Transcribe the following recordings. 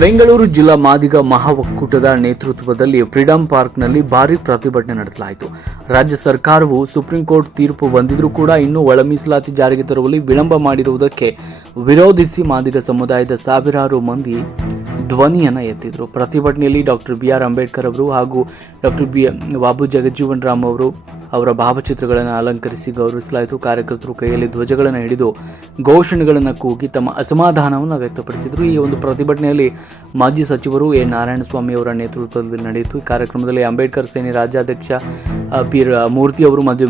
ಬೆಂಗಳೂರು ಜಿಲ್ಲಾ ಮಾದಿಗ ಮಹಾ ಒಕ್ಕೂಟದ ನೇತೃತ್ವದಲ್ಲಿ ಫ್ರೀಡಂ ಪಾರ್ಕ್ನಲ್ಲಿ ಭಾರಿ ಪ್ರತಿಭಟನೆ ನಡೆಸಲಾಯಿತು. ರಾಜ್ಯ ಸರ್ಕಾರವು ಸುಪ್ರೀಂ ಕೋರ್ಟ್ ತೀರ್ಪು ಬಂದಿದ್ರೂ ಕೂಡ ಇನ್ನೂ ಒಳ ಮೀಸಲಾತಿ ಜಾರಿಗೆ ತರುವಲ್ಲಿ ವಿಳಂಬ ಮಾಡಿರುವುದಕ್ಕೆ ವಿರೋಧಿಸಿ ಮಾದಿಗ ಸಮುದಾಯದ ಸಾವಿರಾರು ಮಂದಿ ಧ್ವನಿಯನ್ನು ಎತ್ತಿದ್ರು. ಪ್ರತಿಭಟನೆಯಲ್ಲಿ ಡಾಕ್ಟರ್ ಬಿ ಆರ್ ಅಂಬೇಡ್ಕರ್ ಅವರು ಹಾಗೂ ಡಾಕ್ಟರ್ ಬಿ ಬಾಬು ಜಗಜೀವನ್ ರಾಮ್ ಅವರು ಅವರ ಭಾವಚಿತ್ರಗಳನ್ನು ಅಲಂಕರಿಸಿ ಗೌರವಿಸಲಾಯಿತು. ಕಾರ್ಯಕರ್ತರು ಕೈಯಲ್ಲಿ ಧ್ವಜಗಳನ್ನು ಹಿಡಿದು ಘೋಷಣೆಗಳನ್ನು ಕೂಗಿ ತಮ್ಮ ಅಸಮಾಧಾನವನ್ನು ವ್ಯಕ್ತಪಡಿಸಿದರು. ಈ ಒಂದು ಪ್ರತಿಭಟನೆಯಲ್ಲಿ ಮಾಜಿ ಸಚಿವರು ಎ ನಾರಾಯಣಸ್ವಾಮಿ ಅವರ ನೇತೃತ್ವದಲ್ಲಿ ನಡೆಯಿತು. ಕಾರ್ಯಕ್ರಮದಲ್ಲಿ ಅಂಬೇಡ್ಕರ್ ಸೇನೆ ರಾಜ್ಯಾಧ್ಯಕ್ಷ ಪಿ ಮೂರ್ತಿ ಅವರು ಮತ್ತು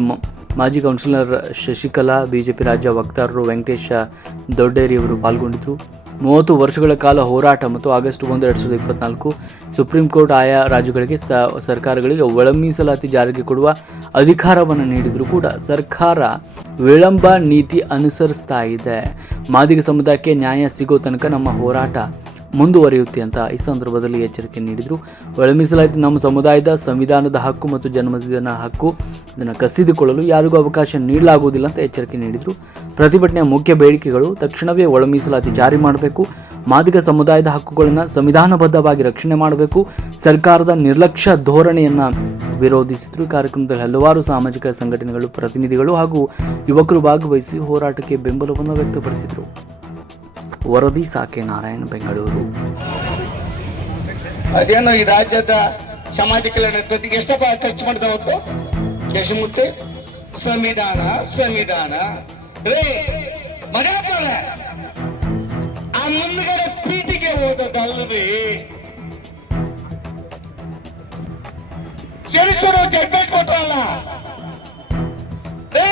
ಮಾಜಿ ಕೌನ್ಸಿಲರ್ ಶಶಿಕಲಾ, ಬಿಜೆಪಿ ರಾಜ್ಯ ವಕ್ತಾರರು ವೆಂಕಟೇಶ ದೊಡ್ಡೇರಿ ಅವರು ಪಾಲ್ಗೊಂಡಿದ್ದರು. ಮೂವತ್ತು ವರ್ಷಗಳ ಕಾಲ ಹೋರಾಟ ಮತ್ತು ಆಗಸ್ಟ್ ಒಂದು, ಎರಡು ಸಾವಿರದ ಇಪ್ಪತ್ನಾಲ್ಕು ಸುಪ್ರೀಂ ಕೋರ್ಟ್ ಆಯಾ ರಾಜ್ಯಗಳಿಗೆ ಸರ್ಕಾರಗಳಿಗೆ ಒಳ ಮೀಸಲಾತಿ ಜಾರಿಗೆ ಕೊಡುವ ಅಧಿಕಾರವನ್ನು ನೀಡಿದರೂ ಕೂಡ ಸರ್ಕಾರ ವಿಳಂಬ ನೀತಿ ಅನುಸರಿಸ್ತಾ ಇದೆ. ಮಾದಿಗ ಸಮುದಾಯಕ್ಕೆ ನ್ಯಾಯ ಸಿಗೋ ತನಕ ನಮ್ಮ ಹೋರಾಟ ಮುಂದುವರಿಯುತ್ತೆ ಅಂತ ಈ ಸಂದರ್ಭದಲ್ಲಿ ಎಚ್ಚರಿಕೆ ನೀಡಿದರು. ಒಳ ಮೀಸಲಾತಿ ನಮ್ಮ ಸಮುದಾಯದ ಸಂವಿಧಾನದ ಹಕ್ಕು ಮತ್ತು ಜನ್ಮದಿನ ಹಕ್ಕು. ಇದನ್ನು ಕಸಿದುಕೊಳ್ಳಲು ಯಾರಿಗೂ ಅವಕಾಶ ನೀಡಲಾಗುವುದಿಲ್ಲ ಅಂತ ಎಚ್ಚರಿಕೆ ನೀಡಿದರು. ಪ್ರತಿಭಟನೆಯ ಮುಖ್ಯ ಬೇಡಿಕೆಗಳು ತಕ್ಷಣವೇ ಒಳಮೀಸಲಾತಿ ಜಾರಿ ಮಾಡಬೇಕು. ಮಾದಿಗ ಸಮುದಾಯದ ಹಕ್ಕುಗಳನ್ನು ಸಂವಿಧಾನಬದ್ಧವಾಗಿ ರಕ್ಷಣೆ ಮಾಡಬೇಕು. ಸರ್ಕಾರದ ನಿರ್ಲಕ್ಷ್ಯ ಧೋರಣೆಯನ್ನು ವಿರೋಧಿಸಿದ್ರು. ಕಾರ್ಯಕ್ರಮದಲ್ಲಿ ಹಲವಾರು ಸಾಮಾಜಿಕ ಸಂಘಟನೆಗಳು, ಪ್ರತಿನಿಧಿಗಳು ಹಾಗೂ ಯುವಕರು ಭಾಗವಹಿಸಿ ಹೋರಾಟಕ್ಕೆ ಬೆಂಬಲವನ್ನು ವ್ಯಕ್ತಪಡಿಸಿದರು. ವರದಿ ಸಾಕೆ ನಾರಾಯಣ್ ಬೆಂಗಳೂರು. ಅದೇನೋ ಈ ರಾಜ್ಯದ ಸಮಾಜ ಕಲ್ಯಾಣ ಎಷ್ಟಪ್ಪ ಖರ್ಚು ಮಾಡಿದ ಅವತ್ತು ಯಶಮೂರ್ತಿ ಸಂವಿಧಾನ ಸಂವಿಧಾನ. ರೇ, ಮನೆ ಆ ಮುಂದ್ಗಡೆ ಪೀಠಿಗೆ ಹೋದದಲ್ವೇ ಜಡ್ಮೆಂಟ್ ಕೊಟ್ರಲ್ಲ? ರೇ,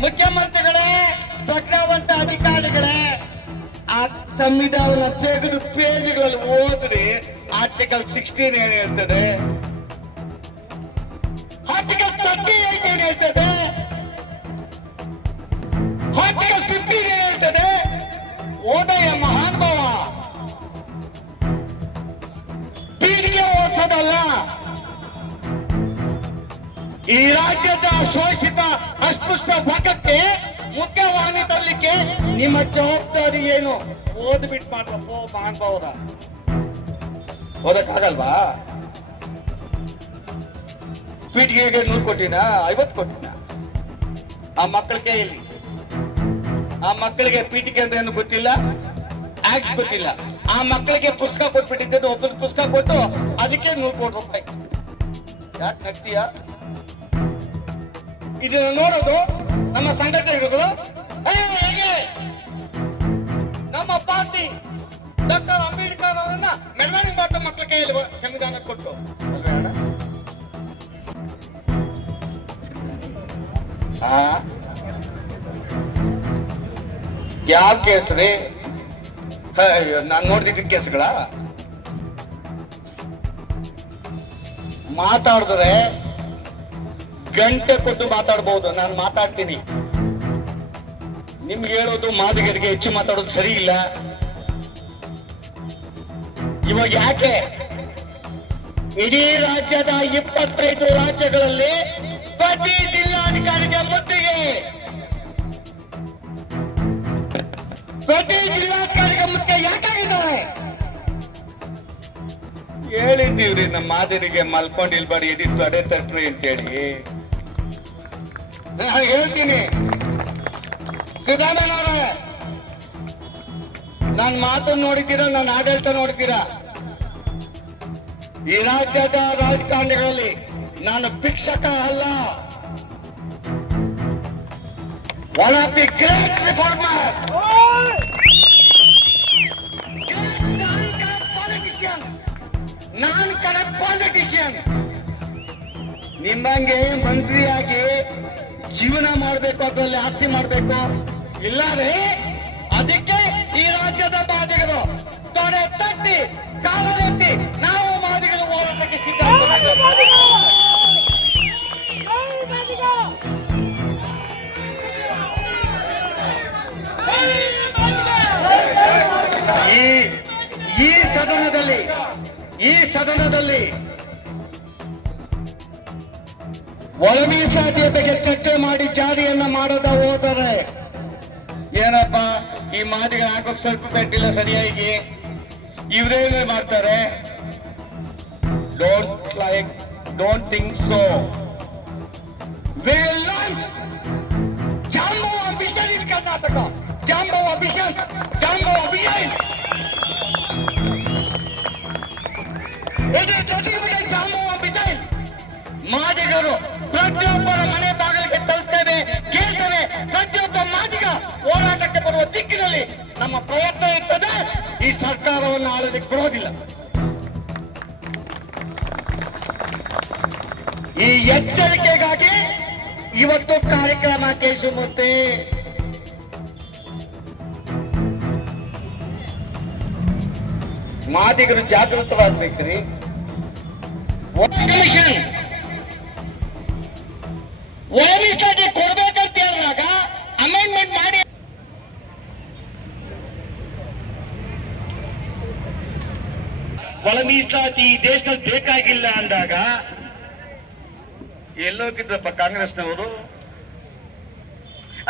ಮುಖ್ಯಮಂತ್ರಿಗಳೇ, ಪ್ರಜ್ಞಾವಂತ ಅಧಿಕಾರಿಗಳೇ ಸಂವಿಧಾನ ತೆಗೆದು ಪೇಜ್ಗಳಲ್ಲಿ ಓದ್ರಿ. ಆರ್ಟಿಕಲ್ ಸಿಕ್ಸ್ಟೀನ್ ಏನ್ ಹೇಳ್ತದೆ? ಆರ್ಟಿಕಲ್ ತರ್ಟಿ ಏಟ್ ಏನ್ ಹೇಳ್ತದೆ? ಆರ್ಟಿಕಲ್ ಫಿಫ್ಟೀನ್ ಏನ್ ಹೇಳ್ತದೆ? ಓದಯ್ಯ ಮಹಾನುಭಾವ ಪೀಳಿಗೆ ಓದ್ಸೋದಲ್ಲ. ಈ ರಾಜ್ಯದ ಶೋಷಿತ ಅಸ್ಪೃಶ್ಯ ಭಾಗಕ್ಕೆ ಮುಖ್ಯವಾಹಿನಿ ತರಲಿಕ್ಕೆ ನಿಮ್ಮ ಜವಾಬ್ದಾರಿ ಏನು? ಓದ್ಬಿಟ್ಟು ಮಾಡ್ರಪ್ಪ ಮಹಾನುಭಾವರ ಓದಕ್ಕಾಗಲ್ವಾ? ಪೀಠಿಗೆಗೆ ನೂರು ಕೊಟ್ಟಿನ? ಐವತ್ತು ಕೊಟ್ಟಿನ? ಆ ಮಕ್ಕಳಿಗೆ ಇಲ್ಲಿ? ಆ ಮಕ್ಕಳಿಗೆ ಪೀಠಿಗೆ ಅಂತ ಏನು ಗೊತ್ತಿಲ್ಲ? ಆಕ್ಟ್ ಗೊತ್ತಿಲ್ಲ. ಆ ಮಕ್ಕಳಿಗೆ ಪುಸ್ತಕ ಕೊಟ್ಬಿಟ್ಟಿದ್ದೆ ಒಬ್ಬರು ಪುಸ್ತಕ ಕೊಟ್ಟು ಅದಕ್ಕೆ ನೂರು ಕೋಟಿ ರೂಪಾಯಿ. ಯಾಕೆ ನಗ್ತೀಯ? ಇದನ್ನ ನೋಡೋದು ನಮ್ಮ ಸಂಘಟನೆಗಳು. ಪಾರ್ಟಿ. ಡಾಕ್ಟರ್ ಅಂಬೇಡ್ಕರ್ ಅವರನ್ನ ಮೆರವಣಿಗೆ ಮಾಡ್ತಾ ಮಕ್ಕಳ ಕೈಯಲ್ಲಿ ಸಂವಿಧಾನ ಕೊಟ್ಟು. ಯಾವ ಕೇಸ್ ರೀ? ನಾನು ನೋಡಿದ ಕೇಸ್ಗಳ? ಮಾತಾಡಿದ್ರೆ ಗಂಟೆ ಕೊಟ್ಟು ಮಾತಾಡ್ಬೋದು, ನಾನು ಮಾತಾಡ್ತೀನಿ. ನಿಮ್ಗೆ ಹೇಳೋದು ಮಾದಿಗರಿಗೆ ಹೆಚ್ಚು ಮಾತಾಡೋದು ಸರಿ ಇಲ್ಲ. ಇವಾಗ ಯಾಕೆ? ಇಡೀ ರಾಜ್ಯದ ಇಪ್ಪತ್ತೈದು ರಾಜ್ಯಗಳಲ್ಲಿ ಪ್ರತಿ ಜಿಲ್ಲಾಧಿಕಾರಿಗೆ ಮುತ್ತಿಗೆ. ಪ್ರತಿ ಜಿಲ್ಲಾಧಿಕಾರಿಗೆ ಮುತ್ತಿಗೆ ಯಾಕಾಗಿದ್ದಾರೆ ಹೇಳಿದ್ದೀವ್ರಿ ನಮ್ಮ ಮಾದರಿಗೆ ಮಲ್ಕೊಂಡು ಇಲ್ಬಾರಿ ತಡೆ ಅಡೆ ತಟ್ರಿ ಅಂತೇಳಿ. ನಾನು ಹೇಳ್ತೀನಿ. ಸಿದ್ದರಾಮಯ್ಯನವರೇ ನನ್ನ ಮಾತು ನೋಡಿದ್ದೀರಾ ನನ್ನ ಆಡಳಿತ ನೋಡಿದ್ದೀರಾ? ಈ ರಾಜ್ಯದ ರಾಜಕಾರಣಿಗಳಲ್ಲಿ ನಾನು ಭಿಕ್ಷಕ ಅಲ್ಲ. One of the great reformer non correct politician ನಿಮ್ಮಂಗೆ ಮಂತ್ರಿಯಾಗಿ ಜೀವನ ಮಾಡಬೇಕು, ಅದರಲ್ಲಿ ಆಸ್ತಿ ಮಾಡಬೇಕು. ಇಲ್ಲಾರೆ ಅದಕ್ಕೆ ಈ ರಾಜ್ಯದ ಬಾಧಕರು ತೊಡೆ ತಟ್ಟಿ ಕಾಲವೆತ್ತಿ ಈ ಸದನದಲ್ಲಿ ಈ ಸದನದಲ್ಲಿ ಒಳ ಮೀಸಲಾತಿಯ ಬಗ್ಗೆ ಚರ್ಚೆ ಮಾಡಿ ಜಾರಿಯನ್ನ ಮಾಡದ ಹೋದರೆ ಏನಪ್ಪ, ಈ ಮಾದಿಗೆ ಹಾಕೋಕ್ ಸ್ವಲ್ಪ ಬೆಟ್ಟಿಲ್ಲ ಸರಿಯಾಗಿ? ಇವರೇನೇ ಮಾಡ್ತಾರೆ? Don't like don't think so will launch Jambava mission in Karnataka Jambava mission Jambava mission ಇದು ಜೊತೆಗೆ ಜಾಂಬೋ ಮಿಷನ್ ಮಾದಿಗರು ಪ್ರತಿಯೊಬ್ಬರ ಮನೆ ಬಾಗಿಲಿಗೆ ತಲುಪ್ತೇವೆ, ಕೇಳ್ತೇವೆ. ಪ್ರತಿಯೊಬ್ಬ ಮಾದಿಗ ಹೋರಾಟಕ್ಕೆ ಬರುವ ದಿಕ್ಕಿನಲ್ಲಿ ನಮ್ಮ ಪ್ರಯತ್ನ ಇರ್ತದೆ. ಈ ಸರ್ಕಾರವನ್ನು ಆಳಲಿಕ್ಕೆ ಬಿಡೋದಿಲ್ಲ. ಈ ಎಚ್ಚರಿಕೆಗಾಗಿ ಇವತ್ತು ಕಾರ್ಯಕ್ರಮ ಕೇಶಮೂರ್ತಿ. ಮಾದಿಗರು ಜಾಗೃತವಾಗ್ಬೇಕ್ರಿ. ಕಮಿಷನ್ ಓಮಿಸ್ಟಾಗಿ ಕೊಡ್ಬೇಕಂತ ಹೇಳಿದಾಗ ಅಮೆಂಡ್ಮೆಂಟ್ ಮಾಡಿ. ಒಳ ಮೀಸಲಾತಿ ಈ ದೇಶದಲ್ಲಿ ಬೇಕಾಗಿಲ್ಲ ಅಂದಾಗ ಎಲ್ಲೋಗಿದ್ದಪ್ಪ ಕಾಂಗ್ರೆಸ್ನವರು?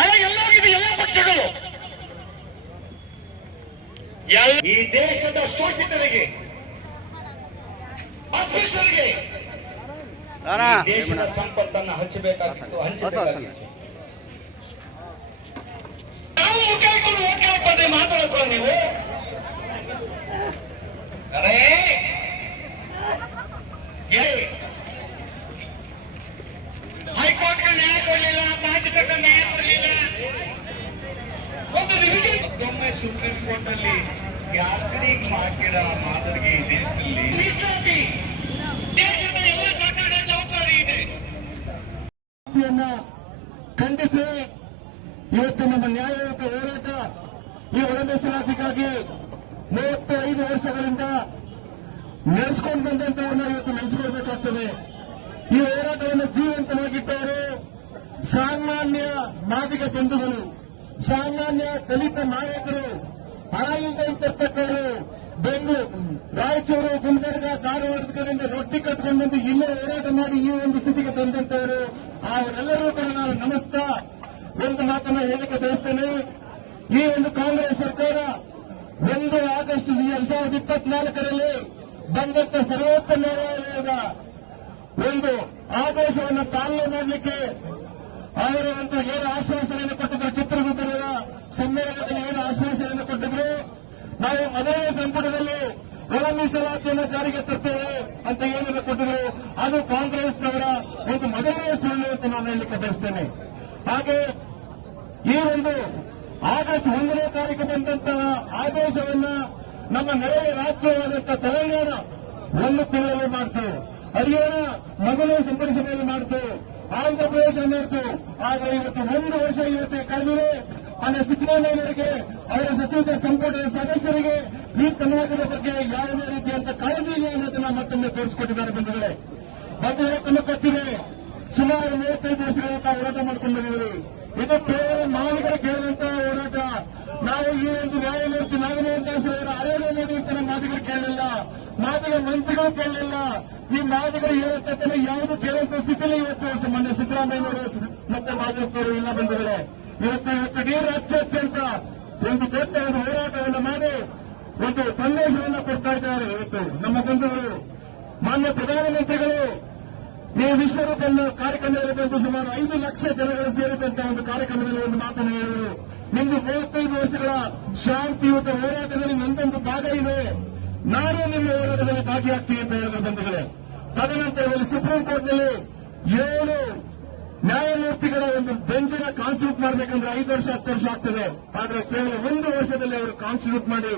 ಅಲ್ಲ ಎಲ್ಲೋಗಿದ್ದು ಎಲ್ಲ ಪಕ್ಷಗಳು? ಈ ದೇಶದ ಶೋಷಿತರಿಗೆ ಅಸ್ಪೃಶ್ಯರಿಗೆ ದೇಶದ ಸಂಪತ್ತನ್ನು ಹಂಚಬೇಕಾಗಿತ್ತು ಹಂಚಬೇಕಾಗಿತ್ತು ನಾವು ಮುಖ ಹಾಕೊಂಡು ಮಾತಾಡ್ಕೊ ನೀವು? ಅರೇ ಏ, ಹೈಕೋರ್ಟ್ಗೆ ನ್ಯಾಯ ಕೊಡಲಿಲ್ಲ ರಾಜ್ಯ ಸರ್ಕಾರ ನ್ಯಾಯ ಕೊಡಲಿಲ್ಲ ಒಂದು ರಿವಿಷನ್ ಮತ್ತೊಮ್ಮೆ ಅಲ್ಲಿ ಯಾತ್ರಿ ಮಾಡ್ತೀರಾ ಮಾದರಿಗೆ ದೇಶದಲ್ಲಿ ದೇಶದ ಎಲ್ಲ ಸರ್ಕಾರ ಜವಾಬ್ದಾರಿ ಇದೆ. ವ್ಯಕ್ತಿಯನ್ನ ಖಂಡಿಸಿ ಇವತ್ತು ನಮ್ಮ ನ್ಯಾಯಯುತ ಹೋರಾಟ ಈ ಒಳ ಮೀಸಲಾತಿಗಾಗಿ ಮೂವತ್ತೈದು ವರ್ಷಗಳಿಂದ ನಡೆಸಿಕೊಂಡು ಬಂದಂತವ್ರನ್ನ ಇವತ್ತು ನೆನೆಸ್ಕೊಳ್ಬೇಕಾಗ್ತದೆ. ಈ ಹೋರಾಟವನ್ನು ಜೀವಂತವಾಗಿಟ್ಟವರು ಸಾಮಾನ್ಯ ಮಾದಿಗ ಬಂಧುಗಳು ಸಾಮಾನ್ಯ ದಲಿತ ನಾಯಕರು ಹಣದಿಂದ ಇರ್ತಕ್ಕವರು ಬೆಂಗಳೂರು, ರಾಯಚೂರು, ಗುಲ್ಬರ್ಗ ಧಾರವಾಡದ ಕಡೆಯಿಂದ ರೊಟ್ಟಿ ಕಟ್ಕೊಂಡು ಬಂದು ಇಲ್ಲೇ ಹೋರಾಟ ಮಾಡಿ ಈ ಒಂದು ಸ್ಥಿತಿಗೆ ತಂದಂತವರು ಅವರೆಲ್ಲರೂ ಕೂಡ ನಾನು ನಮಸ್ತಾ ಒಂದು ಮಾತನ್ನ ಹೇಳಿಕೆ ಬಯಸ್ತೇನೆ. ಈ ಒಂದು ಕಾಂಗ್ರೆಸ್ ಸರ್ಕಾರ ಒಂದು ಆಗಸ್ಟ್ ಎರಡ್ ಸಾವಿರದ ಇಪ್ಪತ್ನಾಲ್ಕರಲ್ಲಿ ಬಂದಂತ ಸರ್ವೋಚ್ಚ ನ್ಯಾಯಾಲಯದ ಒಂದು ಆದೇಶವನ್ನು ಪಾಲನೆ ಮಾಡಲಿಕ್ಕೆ ಅವರು ಒಂದು ಏನು ಆಶ್ವಾಸನೆಯನ್ನು ಕೊಟ್ಟಿದ್ರು ಚಿತ್ರದುರ್ಗದ ಸಮ್ಮೇಳನದಲ್ಲಿ ಏನು ಆಶ್ವಾಸನೆಯನ್ನು ಕೊಟ್ಟಿದ್ರು. ನಾವು ಮೊದಲನೇ ಸಂಪುಟದಲ್ಲಿ ಒಳ ಮೀಸಲಾತಿಯನ್ನು ಜಾರಿಗೆ ತರ್ತೇವೆ ಅಂತ ಏನನ್ನು ಕೊಟ್ಟಿದ್ರು. ಅದು ಕಾಂಗ್ರೆಸ್ನವರ ಒಂದು ಮೊದಲನೇ ಸುಳ್ಳು ಅಂತ ನಾನು ಹೇಳಲಿಕ್ಕೆ ಬಯಸ್ತೇನೆ. ಹಾಗೆ ಈ ಒಂದು ಆಗಸ್ಟ್ ಒಂದನೇ ತಾರೀಕು ಬಂದಂತಹ ಆದೇಶವನ್ನ ನಮ್ಮ ನೆರೆಯ ರಾಜ್ಯವಾದಂತಹ ತೆಲಂಗಾಣ ಒಂದು ತಿಂಗಳಲ್ಲಿ ಮಾಡ್ತು. ಹರಿಯಾಣ ಮೊದಲೇ ಸಂಪಡಿಸಬೇಕು ಮಾಡ್ತು. ಆಂಧ್ರಪ್ರದೇಶ ಮಾಡ್ತು. ಆದರೆ ಇವತ್ತು ಒಂದು ವರ್ಷ ಇವತ್ತು ಕಳೆದಿದೆ. ಮಾನ್ಯ ಸಿದ್ದರಾಮಯ್ಯನವರಿಗೆ ಅವರ ಸಚಿವ ಸಂಪುಟದ ಸದಸ್ಯರಿಗೆ ಈ ಕರ್ನಾಟಕದ ಬಗ್ಗೆ ಯಾವುದೇ ರೀತಿಯಂತ ಕಾಳಜಿ ಇಲ್ಲ ಅನ್ನೋದನ್ನ ಮತ್ತೊಮ್ಮೆ ತೋರಿಸಿಕೊಟ್ಟಿದ್ದಾರೆ ಬಂಧುಗಳೇ. ಬಂಧುಗಳ ತಮ್ಮ ಕೊಟ್ಟಿದೆ ಸುಮಾರು ಮೂವತ್ತೈದು ವರ್ಷಗಳಿಂದ ಹೋರಾಟ ಮಾಡ್ಕೊಂಡು ಬಂದಿದ್ದೀವಿ. ಇದು ಕೇವಲ ಮಾಲಿಕರ ಕೇಳಿದಂತಹ ಹೋರಾಟ. ನಾವು ಈ ಒಂದು ನ್ಯಾಯಮೂರ್ತಿ ನಾಗಮೂರ್ತಿಯವರ ಆಯೋಗ ನೋಡಿ ಅಂತ ನಮ್ಮ ಮಾದಿಗರು ಕೇಳಲಿಲ್ಲ. ಮಾದಿಗ ಮಂತ್ರಿಗಳು ಕೇಳಲಿಲ್ಲ. ಈ ಮಾದಿಗರು ಹೇಳುತ್ತೆ ಯಾವುದು ಕೇಳುವಂತ ಸ್ಥಿತಿಯಲ್ಲಿ ಇವತ್ತು ಮೊನ್ನೆ ಸಿದ್ದರಾಮಯ್ಯನವರು ಮತ್ತೆ ಮಾಜಿ ಇಲ್ಲ ಬಂದಿದ್ದಾರೆ ಇವತ್ತು ಇಡೀ ರಾಜ್ಯಾದ್ಯಂತ ಒಂದು ದೊಡ್ಡ ಹೋರಾಟವನ್ನು ಮಾಡಿ ಒಂದು ಸಂದೇಶವನ್ನು ಕೊಡ್ತಾ ಇದ್ದಾರೆ ಇವತ್ತು ನಮ್ಮ ಬಂಧುಗಳು, ಮಾನ್ಯ ಪ್ರಧಾನಮಂತ್ರಿಗಳು. ಈ ವಿಶ್ವರೂಪನ್ನ ಕಾರ್ಯಕ್ರಮದಲ್ಲಿ ಬಂದು ಸುಮಾರು ಐದು ಲಕ್ಷ ಜನಗಳು ಸೇರಿದಂತಹ ಒಂದು ಕಾರ್ಯಕ್ರಮದಲ್ಲಿ ಒಂದು ಮಾತನ್ನು ಹೇಳಿದರು. ನಿಮ್ದು ಮೂವತ್ತೈದು ವರ್ಷಗಳ ಶಾಂತಿಯುತ ಹೋರಾಟದಲ್ಲಿ ನಂದೊಂದು ಭಾಗ ಇದೆ. ನಾನು ನಿಮ್ಮ ಹೋರಾಟದಲ್ಲಿ ಭಾಗಿಯಾಗ್ತೀನಿ ಅಂತ ಹೇಳಿದ ಬಂಧುಗಳೇ. ತದನಂತರದಲ್ಲಿ ಸುಪ್ರೀಂ ಕೋರ್ಟ್ನಲ್ಲಿ ಏಳು ನ್ಯಾಯಮೂರ್ತಿಗಳ ಒಂದು ಬೆಂಚಿನ ಕಾನ್ಸ್ಟಿಟ್ಯೂಟ್ ಮಾಡಬೇಕಂದ್ರೆ ಐದು ವರ್ಷ, ಹತ್ತು ವರ್ಷ ಆಗ್ತದೆ. ಆದ್ರೆ ಕೇವಲ ಒಂದು ವರ್ಷದಲ್ಲಿ ಅವರು ಕಾನ್ಸ್ಟಿಟ್ಯೂಟ್ ಮಾಡಿ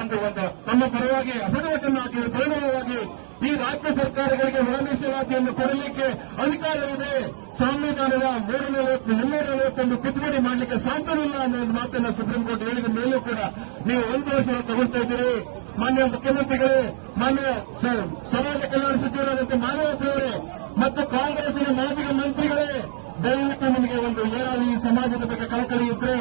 ಒಂದು ಒಂದು ತಮ್ಮ ಪರವಾಗಿ ಅಫಿಡವಿಟ್ ಹಾಕಿ ಪರಿಣಾಮವಾಗಿ ಈ ರಾಜ್ಯ ಸರ್ಕಾರಗಳಿಗೆ ಒಳ ಮೀಸಲಾತಿಯನ್ನು ಕೊಡಲಿಕ್ಕೆ ಅಧಿಕಾರವಿದೆ. ಸಂವಿಧಾನದ ನಲವತ್ತು ಮುನ್ನೂರ ನಲವತ್ತೊಂದು ತಿದ್ದುಪಡಿ ಮಾಡಲಿಕ್ಕೆ ಸಾಧ್ಯವಿಲ್ಲ ಅನ್ನೋ ಒಂದು ಮಾತನ್ನ ಸುಪ್ರೀಂ ಕೋರ್ಟ್ ಹೇಳಿದ ಮೇಲೂ ಕೂಡ ನೀವು ಒಂದು ವರ್ಷ ತಗೊಳ್ತಾ ಇದ್ದೀರಿ. ಮಾನ್ಯ ಮುಖ್ಯಮಂತ್ರಿಗಳೇ, ಮಾನ್ಯ ಸಮಾಜ ಕಲ್ಯಾಣ ಸಚಿವರಾದಂತೆ ಮಾನವಪ್ಪನವರೇ ಮತ್ತು ಕಾಂಗ್ರೆಸ್ನ ಮಾಜಿಗ ಮಂತ್ರಿಗಳೇ, ದಯವಿಟ್ಟು ನಿಮಗೆ ಒಂದು ಏನಾದರೂ ಈ ಸಮಾಜದ ಬಗ್ಗೆ ಕಳಕಳಿ ಇದ್ರೆ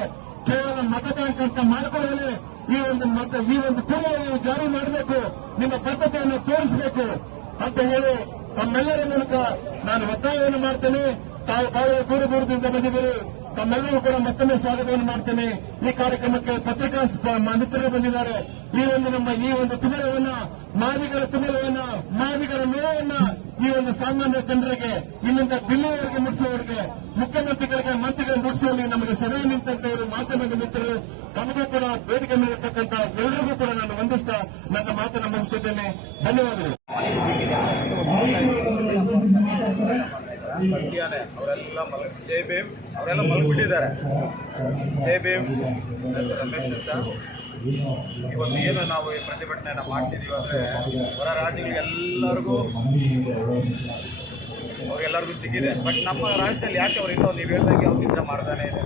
ಕೇವಲ ಮತಬ್ಯಾಂಕ್ ಅಂತ ಮಾಡಿಕೊಳ್ಳಲಿ. ಈ ಒಂದು ಮತ, ಈ ಒಂದು ನೀವು ಜಾರಿ ಮಾಡಬೇಕು. ನಿಮ್ಮ ಬದ್ಧತೆಯನ್ನು ತೋರಿಸಬೇಕು ಅಂತ ಹೇಳಿ ತಮ್ಮೆಲ್ಲರ ಮೂಲಕ ನಾನು ಒತ್ತಾಯವನ್ನು ಮಾಡ್ತೇನೆ. ತಾವು ಬಹಳ ದೂರ ದೂರದಿಂದ ಬಂದಿದ್ದೀರಿ ತಮ್ಮೆಲ್ಲರೂ ಕೂಡ ಮತ್ತೊಮ್ಮೆ ಸ್ವಾಗತವನ್ನು ಮಾಡ್ತೇನೆ. ಈ ಕಾರ್ಯಕ್ರಮಕ್ಕೆ ಪತ್ರಿಕಾ ಮಿತ್ರರು ಬಂದಿದ್ದಾರೆ. ಈ ಒಂದು ನಮ್ಮ ಈ ಒಂದು ತುಮಲವನ್ನ, ಮಾದಿಗರ ತುಮಲವನ್ನ, ಮಾದಿಗರ ನೋವನ್ನ ಈ ಒಂದು ಸಾಮಾನ್ಯ ಜನರಿಗೆ, ಇಲ್ಲಿಂದ ದಿಲ್ಲಿಯವರೆಗೆ ಮುಟ್ಟಿಸುವವರಿಗೆ ಮುಖ್ಯಮಂತ್ರಿಗಳಿಗೆ ಮಂತ್ರಿಗಳಿಗೆ ಮುಟ್ಟಿಸುವಲ್ಲಿ ನಮಗೆ ಸದಾ ನಿಂತಂತವರು ಮಾಧ್ಯಮದ ಮಿತ್ರರು, ತಮಗೂ ಕೂಡ ಬೇಡಿಕೆ ಮೇಲಿರ್ತಕ್ಕಂಥ ಎಲ್ಲರಿಗೂ ಕೂಡ ನಾನು ವಂದಿಸ್ತಾ ನನ್ನ ಮಾತನ್ನು ಮುಗಿಸುತ್ತಿದ್ದೇನೆ ಧನ್ಯವಾದಗಳು. ಅವರೆಲ್ಲ ಮಲ ಜೈ ಭೀಮ್. ಅವರೆಲ್ಲ ಮಲಗಿಬಿಟ್ಟಿದ್ದಾರೆ. ಜೈ ಭೀಮ್. ರಮೇಶ್ ಅಂತ. ಇವತ್ತು ಏನು ನಾವು ಈ ಪ್ರತಿಭಟನೆಯನ್ನು ಮಾಡ್ತಿದ್ದೀವಿ ಅಂದರೆ ಹೊರ ರಾಜ್ಯಗಳಿಗೆ ಎಲ್ಲರಿಗೂ ಅವ್ರಿಗೆಲ್ಲರಿಗೂ ಸಿಕ್ಕಿದೆ. ಬಟ್ ನಮ್ಮ ರಾಜ್ಯದಲ್ಲಿ ಯಾಕೆ ಅವ್ರು ಇನ್ನೂ ನೀವು ಹೇಳ್ದಂಗೆ ಅವ್ರು ನಿದ್ರೆ ಮಾಡ್ತಾನೆ ಇದೆ.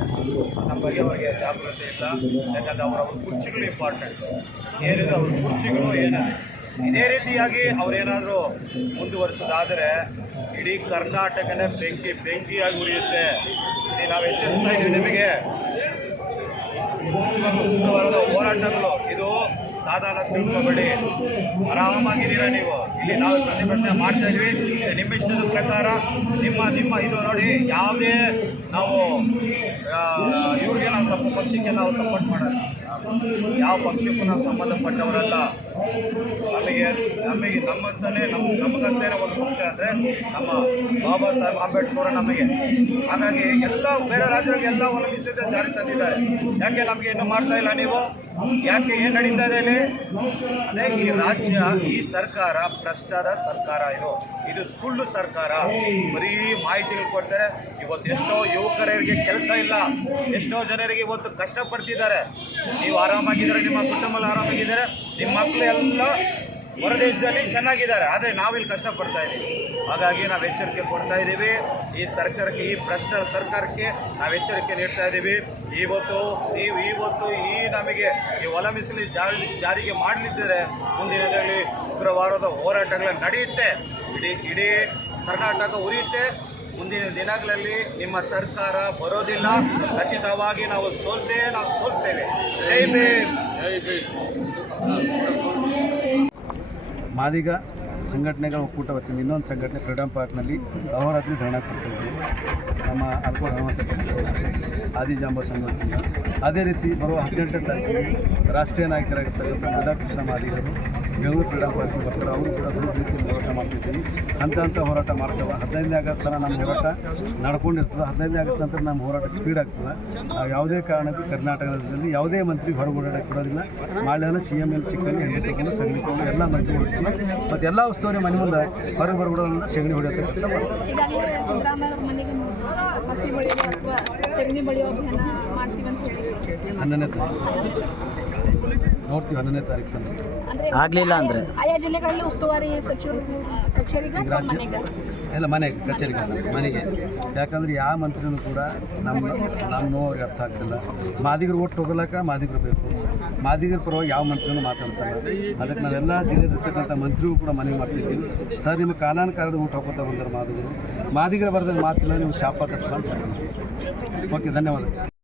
ನಮ್ಮ ಬಗ್ಗೆ ಅವರಿಗೆ ಜಾಗೃತಿ ಇಲ್ಲ. ಯಾಕಂದರೆ ಅವರ ಅವ್ರ ಕುರ್ಚಿಗಳು ಇಂಪಾರ್ಟೆಂಟ್ ಏನಿದೆ ಅವ್ರ ಕುರ್ಚಿಗಳು ಏನ ಇದೇ ರೀತಿಯಾಗಿ ಅವ್ರೇನಾದರೂ ಮುಂದುವರಿಸೋದಾದರೆ ಇಡೀ ಕರ್ನಾಟಕನೇ ಬೆಂಕಿ, ಬೆಂಕಿಯಾಗಿ ಉಳಿಯುತ್ತೆ ನಾವು ಎಚ್ಚರಿಸ್ತಾ ಇದ್ದೀವಿ ನಿಮಗೆ. ಮುಂದುವರೆದ ಹೋರಾಟಗಳು. ಇದು ಸಾಧಾರಣ ತಿಳ್ಕೊಬೇಡಿ. ಆರಾಮಾಗಿದ್ದೀರಾ ನೀವು? ಇಲ್ಲಿ ನಾವು ಪ್ರತಿಭಟನೆ ಮಾಡ್ತಾ ಇದ್ವಿ ಇದು ನಿಮ್ಮ ಇಷ್ಟದ ಪ್ರಕಾರ, ನಿಮ್ಮ ನಿಮ್ಮ ಇದು ನೋಡಿ, ಯಾವುದೇ ನಾವು ಇವ್ರಿಗೆ ನಾವು ಸಪ್, ಪಕ್ಷಕ್ಕೆ ನಾವು ಸಪೋರ್ಟ್ ಮಾಡೋಣ ಯಾವ ಪಕ್ಷಕ್ಕೂ ನಾವು ಸಂಬಂಧಪಟ್ಟವರಲ್ಲ. ನಮಗೆ ನಮಗೆ ನಮ್ಮಂತಲೇ ನಮ್ಮ ನಮಗಂತೇ ಒಂದು ಪಕ್ಷ ಅಂದರೆ ನಮ್ಮ ಬಾಬಾ ಸಾಹೇಬ್ ಅಂಬೇಡ್ಕರ್ ನಮಗೆ. ಹಾಗಾಗಿ ಎಲ್ಲ ಬೇರೆ ರಾಜ್ಯಗಳಿಗೆಲ್ಲ ಅವಲಂಬಿಸಿದ ಜಾರಿ ತಂದಿದ್ದಾರೆ. ಯಾಕೆ ನಮಗೆ ಏನು ಮಾಡ್ತಾ ಇಲ್ಲ ನೀವು? ಯಾಕೆ ಏನು ನಡೀತಾ ಇದೆ ಇಲ್ಲಿ? ಅದೇ ಈ ರಾಜ್ಯ, ಈ ಸರ್ಕಾರ ಭ್ರಷ್ಟದ ಸರ್ಕಾರ ಇದು. ಇದು ಸುಳ್ಳು ಸರ್ಕಾರ. ಬರೀ ಮಾಹಿತಿಗಳು ಕೊಡ್ತಾರೆ. ಇವತ್ತು ಎಷ್ಟೋ ಯುವಕರಿಗೆ ಕೆಲಸ ಇಲ್ಲ. ಎಷ್ಟೋ ಜನರಿಗೆ ಇವತ್ತು ಕಷ್ಟಪಡ್ತಿದ್ದಾರೆ. ನೀವು ಆರಾಮಾಗಿದ್ದಾರೆ ನಿಮ್ಮ ಕುಟುಂಬಲ್ಲಿ ಆರಾಮಾಗಿದ್ದಾರೆ? ನಿಮ್ಮ ಮಕ್ಕಳು ಎಲ್ಲ ಹೊರದೇಶದಲ್ಲಿ ಚೆನ್ನಾಗಿದ್ದಾರೆ, ಆದರೆ ನಾವಿಲ್ಲಿ ಕಷ್ಟಪಡ್ತಾ ಇದ್ದೀವಿ ಹಾಗಾಗಿ ನಾವು ಎಚ್ಚರಿಕೆ ಕೊಡ್ತಾ ಇದ್ದೀವಿ ಈ ಸರ್ಕಾರಕ್ಕೆ, ಈ ಭ್ರಷ್ಟ ಸರ್ಕಾರಕ್ಕೆ ನಾವು ಎಚ್ಚರಿಕೆ ನೀಡ್ತಾ ಇದ್ದೀವಿ ಇವತ್ತು ಈ ಇವತ್ತು ಈ ನಮಗೆ ಈ ಹೊಲ ಮೀಸಲು ಜಾರಿ, ಜಾರಿಗೆ ಮಾಡಲಿದ್ದರೆ ಮುಂದಿನ ದಿನದಲ್ಲಿ ಉಗ್ರವಾರದ ಹೋರಾಟಗಳು ನಡೆಯುತ್ತೆ. ಇಡೀ ಇಡೀ ಕರ್ನಾಟಕ ಉರಿಯುತ್ತೆ. ಮುಂದಿನ ದಿನಗಳಲ್ಲಿ ನಿಮ್ಮ ಸರ್ಕಾರ ಬರೋದಿಲ್ಲ. ಖಚಿತವಾಗಿ ನಾವು ಸೋಲ್ಸೇ, ನಾವು ಸೋಲ್ತೇವೆ ಜೈ ಭೀಮ್. ಜೈ ಭೀಮ್. ಮಾದಿಗ ಸಂಘಟನೆಗಳ ಒಕ್ಕೂಟ ವತಿಯಿಂದ ಇನ್ನೊಂದು ಸಂಘಟನೆ ಫ್ರೀಡಮ್ ಪಾರ್ಕ್ನಲ್ಲಿ ಅಹೋರಾತ್ರಿ ಧರಣ ಕೊಡ್ತಿದ್ವಿ ನಮ್ಮ ಅಲ್ಕೋಡ್ ಹನುಮಂತ ಆದಿಜಾಂಬ ಸಂಘದಿಂದ ಅದೇ ರೀತಿ ಬರುವ ಹದಿನೆಂಟನೇ ತಾರೀಕಿಗೆ ರಾಷ್ಟ್ರೀಯ ನಾಯಕರಾಗಿರ್ತಕ್ಕಂಥ ರಾಧಾಕೃಷ್ಣ ಮಾದಿಗರು ಬೆಂಗಳೂರು ಫ್ರೀಡಮ್ ಪಾರ್ಟಿ ಬರ್ತಾರೆ. ಅವರು ಕೂಡ ದೊಡ್ಡ ರೀತಿಯಲ್ಲಿ ಹೋರಾಟ ಮಾಡ್ತಿದ್ದೀವಿ. ಹಂತ ಹಂತ ಹೋರಾಟ ಮಾಡ್ತೇವೆ. ಹದಿನೈದನೇ ಆಗಸ್ಟ್ ತನಕ ನಮ್ಮ ಹೋರಾಟ ನಡ್ಕೊಂಡಿರ್ತದೆ. ಹದಿನೈದನೇ ಆಗಸ್ಟ್ ನಂತರ ನಮ್ಮ ಹೋರಾಟ ಸ್ಪೀಡ್ ಆಗ್ತದೆ. ಯಾವುದೇ ಕಾರಣಕ್ಕೂ ಕರ್ನಾಟಕ ರಾಜ್ಯದಲ್ಲಿ ಯಾವುದೇ ಮಂತ್ರಿ ಹೊರಗೆ ಓಡಾಡಕ್ಕೆ ಕೊಡೋದಿಲ್ಲ. ಮಾಡ್ಯಾನ ಸಿ ಎಂ ಎಲ್ ಸಿಕ್ಕಲ್ಲಿ ಹೆಣ್ಣು ತಗೊಂಡು ಸಗಣಿ ತಗೊಂಡು ಎಲ್ಲ ಮಂತ್ರಿ ಹೊಡಿತೀವಿ ಮತ್ತು ಎಲ್ಲ ಉಸ್ತುವಾರಿ ಮನೆ ಮುಂದೆ ಹೊರಗೆ ಬರ್ಬಿಡೋದ್ರಿಂದ ಸಗಣಿ ಹೊಡೆಯುತ್ತೆ ಕೆಲಸ ಮಾಡ್ತೀವಿ ಹನ್ನೊಂದನೇ ನೋಡ್ತೀವಿ ಹನ್ನೊಂದನೇ ತಾರೀಕು ತನಕ. ಆಗಲಿಲ್ಲ ಅಂದ್ರೆ. ಆಯಾ ಜಿಲ್ಲೆಗಳಲ್ಲಿ ಉಸ್ತುವಾರಿ ಸಚಿವರು ಕಚೇರಿಗೆ ಅಥವಾ ಮನೆಗೆ? ಎಲ್ಲ ಮನೆಗೆ ಕಚೇರಿಗೆ ಅಲ್ಲ, ಮನೆಗೆ. ಯಾಕಂದ್ರೆ ಯಾವ ಮಂತ್ರಿನೂ ಕೂಡ ನಮ್ಮ ನಮ್ಮ ನೋವು ಅವ್ರಿಗೆ ಅರ್ಥ ಆಗ್ತಿಲ್ಲ. ಮಾದಿಗರು ಓಟ್ ತೊಗೊಳಕ ಮಾದಿಗರು ಬೇಕು. ಮಾದಿಗರ ಪರವಾಗಿ ಯಾವ ಮಂತ್ರಿನೂ ಮಾತಾಡ್ತಾರೆ ಅದಕ್ಕೆ ನಾವೆಲ್ಲ ಜಿಲ್ಲೆಯಲ್ಲಿರ್ತಕ್ಕಂಥ ಮಂತ್ರಿಗೂ ಕೂಡ ಮನವಿ ಮಾಡ್ತಿದ್ದೀವಿ ಸರ್ ನಿಮ್ಮ ಕಾನೂನು ಕಾರಣ ಊಟ ಹಾಕೋತಾ ಬಂದರು ಮಾದಿಗರು. ಮಾದಿಗರ ಬರ್ದಾಗ ಮಾತಿಲ್ಲ ನೀವು ಶಾಪ ಅಂತ ಹೇಳ್ತೀನಿ. ಓಕೆ ಧನ್ಯವಾದ.